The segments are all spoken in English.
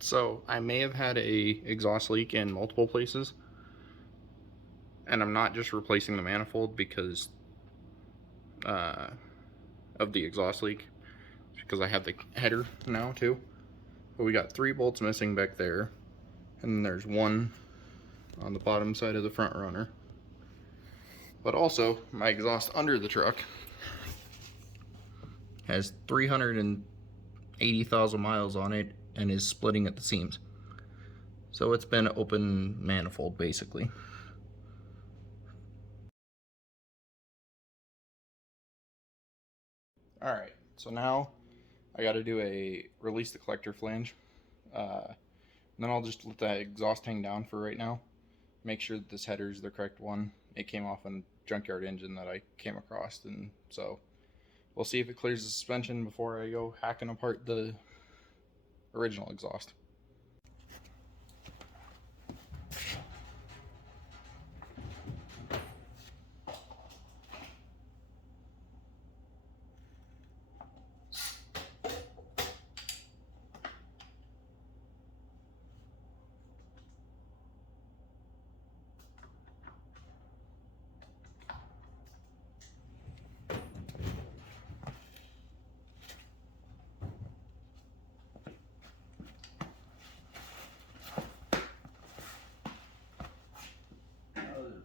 So I may have had a exhaust leak in multiple places, and I'm not just replacing the manifold because uh, of the exhaust leak, because I have the header now too. But we got 3 bolts missing back there, and then there's one on the bottom side of the front runner. But also, my exhaust under the truck has 380,000 miles on it and is splitting at the seams. So it's been open manifold basically. Alright, so now I got to do a release the collector flange. Then I'll just let that exhaust hang down for right now. Make sure that this header is the correct one. It came off a junkyard engine that I came across, and so we'll see if it clears the suspension before I go hacking apart the original exhaust.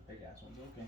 Big ass ones, okay.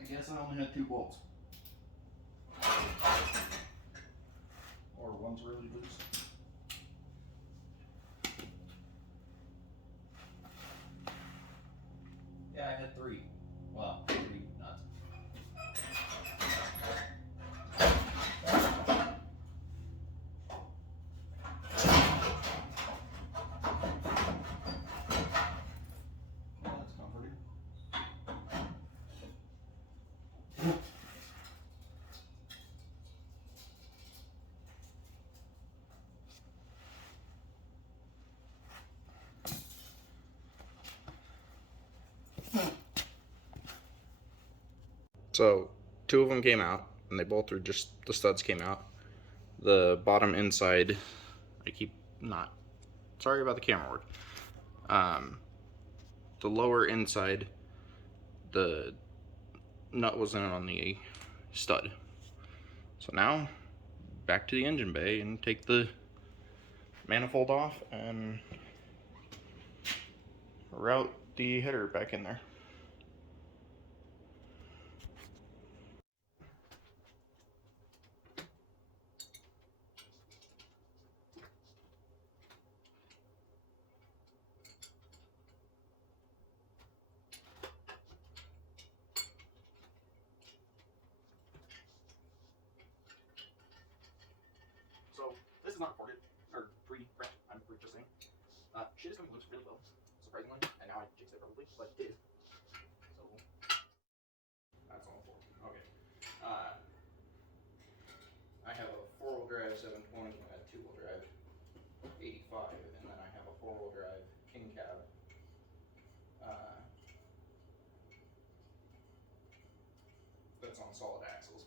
I guess I only had 2 bolts. Or one's really loose. Yeah, I had 3. Well, 3 nuts. Well, that's comforting. So 2 of them came out, and they both were just the studs came out. The bottom inside, I keep not. Sorry about the camera work. The lower inside, the nut wasn't on the stud. So now, back to the engine bay and take the manifold off and route the header back in there. So this is not recorded or pre-prepped. I'm pre-processing. Shit is coming loose really well, surprisingly, and now I jinxed it probably, but it is. So that's all for. Okay. I have a 4-wheel drive 720 and a 2-wheel drive 85, and then I have a 4-wheel drive King Cab. That's on solid axles.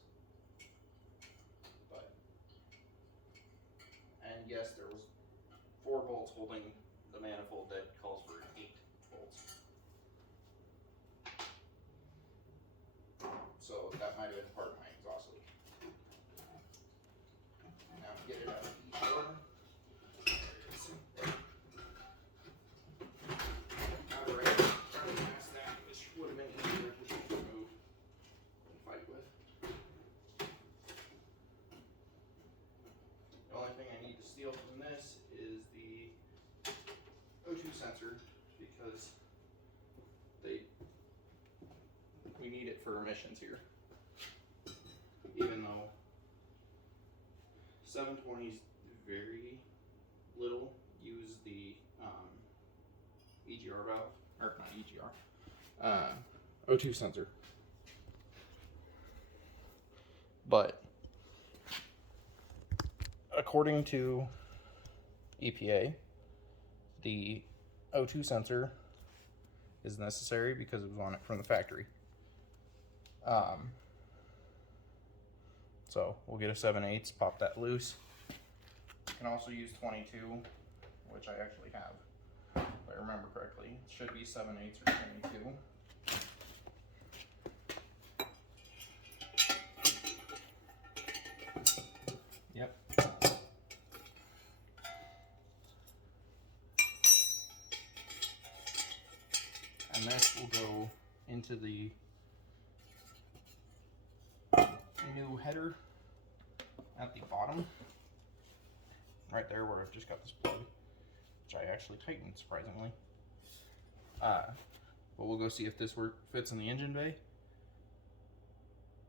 But and yes, there was 4 bolts holding the manifold that calls for 8 bolts. So that might have been part of my exhaust leak. Now to get it out of the door. Alright, trying to pass that, which would have been easier to remove and fight with. The only thing I need to steal from this is the O2 sensor, because we need it for emissions here. Even though 720s very little use the EGR valve, or not EGR, O2 sensor. But according to EPA, the O2 sensor is necessary because it was on it from the factory. So we'll get a 7/8, pop that loose. You can also use 22, which I actually have, if I remember correctly. It should be 7/8 or 22. Yep. And this will go into the new header at the bottom, right there where I've just got this plug, which I actually tightened surprisingly. But we'll go see if this fits in the engine bay.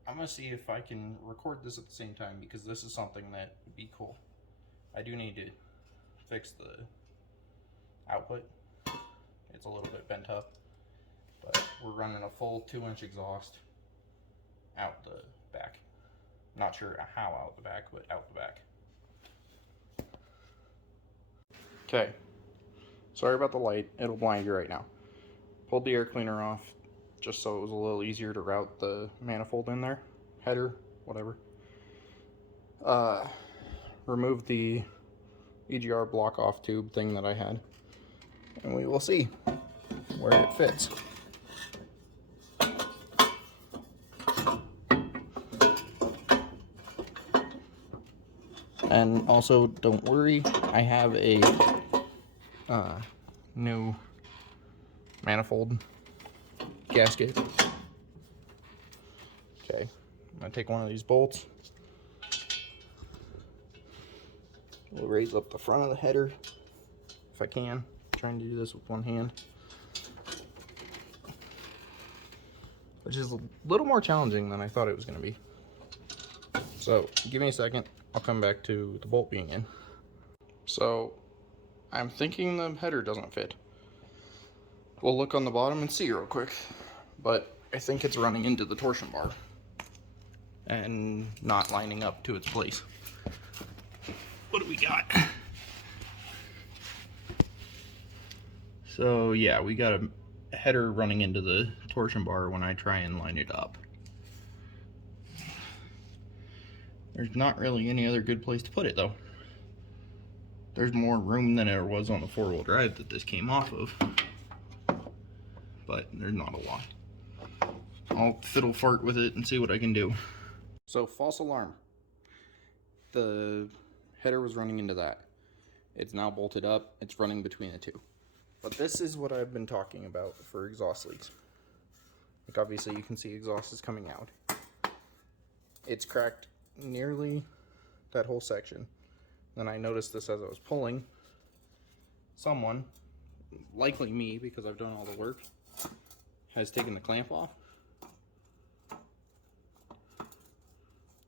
I'm gonna see if I can record this at the same time, because this is something that would be cool. I do need to fix the output. It's a little bit bent up, but we're running a full 2-inch exhaust out the back. Not sure how out the back, but out the back. Okay, sorry about the light, it'll blind you right now. Pulled the air cleaner off just so it was a little easier to route the manifold in there, header, whatever. Removed the EGR block off tube thing that I had, and we will see where it fits. And also, don't worry, I have a new manifold gasket. Okay, I'm gonna take one of these bolts. We'll raise up the front of the header if I can. I'm trying to do this with one hand, which is a little more challenging than I thought it was gonna be. So give me a second, I'll come back to the bolt being in. So I'm thinking the header doesn't fit. We'll look on the bottom and see real quick, but I think it's running into the torsion bar and not lining up to its place. What do we got? So yeah, we got a header running into the torsion bar when I try and line it up. There's not really any other good place to put it though. There's more room than there was on the 4-wheel drive that this came off of, but there's not a lot. I'll fiddle fart with it and see what I can do. So, false alarm. The header was running into that. It's now bolted up. It's running between the two. But this is what I've been talking about for exhaust leaks. Like, obviously you can see exhaust is coming out. It's cracked nearly that whole section. Then I noticed this as I was pulling. Someone, likely me because I've done all the work, has taken the clamp off.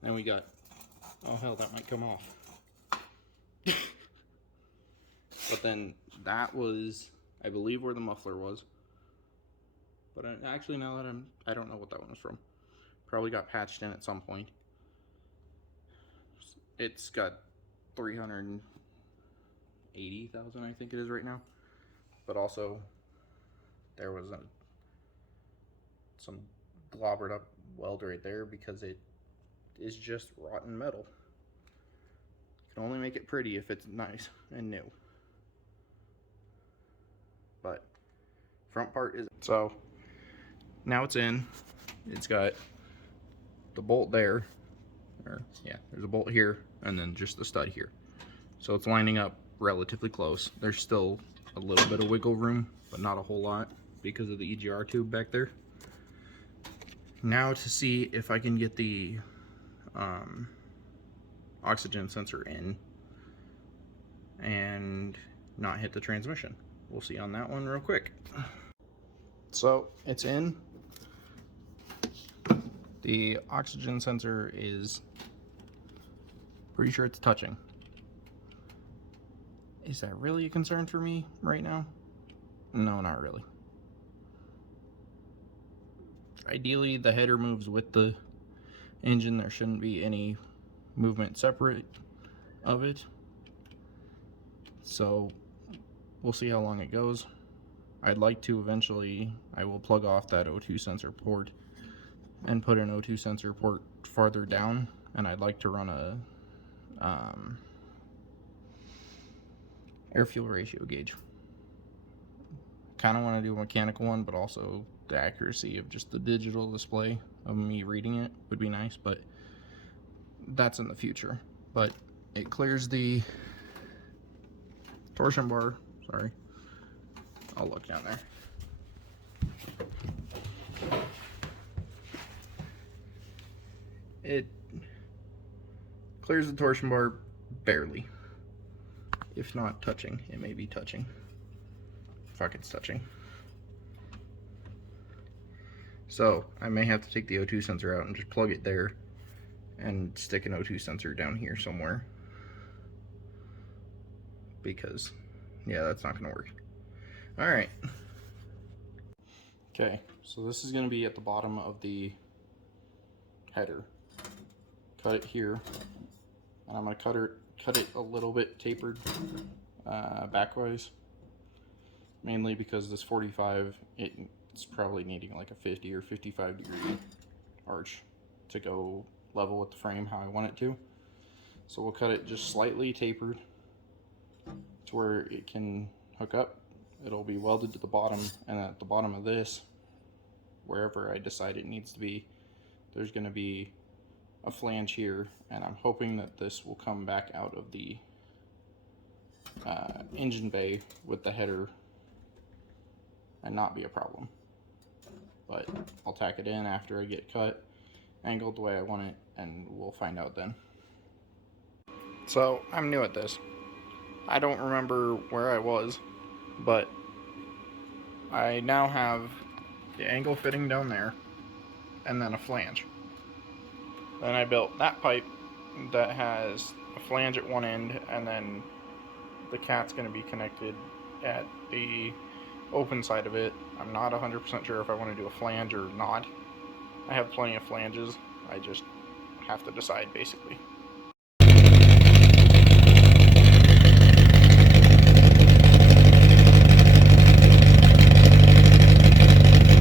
And we got, oh hell, that might come off. But then that was, I believe, where the muffler was. But actually, now that I don't know what that one was from. Probably got patched in at some point. It's got 380,000, I think it is right now. But also, there was some globbered up weld right there because it is just rotten metal. You can only make it pretty if it's nice and new. But front part is, so now it's in. It's got the bolt there, or yeah, there's a bolt here and then just the stud here. So it's lining up relatively close. There's still a little bit of wiggle room, but not a whole lot because of the EGR tube back there. Now to see if I can get the oxygen sensor in and not hit the transmission. We'll see on that one real quick. So it's in. The oxygen sensor is pretty sure it's touching. Is that really a concern for me right now? No, not really. Ideally, the header moves with the engine. There shouldn't be any movement separate of it. So we'll see how long it goes. I'd like to eventually, I will plug off that O2 sensor port and put an O2 sensor port farther down, and I'd like to run a air fuel ratio gauge. Kind of want to do a mechanical one, but also the accuracy of just the digital display of me reading it would be nice, but that's in the future. But it clears the torsion bar. Sorry, I'll look down there. It clears the torsion bar barely, if not touching. It may be touching. Fuck, it's touching. So I may have to take the O2 sensor out and just plug it there and stick an O2 sensor down here somewhere, because yeah, that's not gonna work. All right. Okay, so this is gonna be at the bottom of the header. Cut it here, and I'm gonna cut it a little bit tapered backwise, mainly because this 45, it's probably needing like a 50 or 55 degree arch to go level with the frame how I want it to. So we'll cut it just slightly tapered to where it can hook up. It'll be welded to the bottom, and at the bottom of this, wherever I decide it needs to be, there's going to be a flange here, and I'm hoping that this will come back out of the engine bay with the header and not be a problem. But I'll tack it in after I get cut, angled the way I want it, and we'll find out then. So I'm new at this. I don't remember where I was, but I now have the angle fitting down there and then a flange. Then I built that pipe that has a flange at one end, and then the cat's going to be connected at the open side of it. I'm not 100% sure if I want to do a flange or not. I have plenty of flanges. I just have to decide, basically.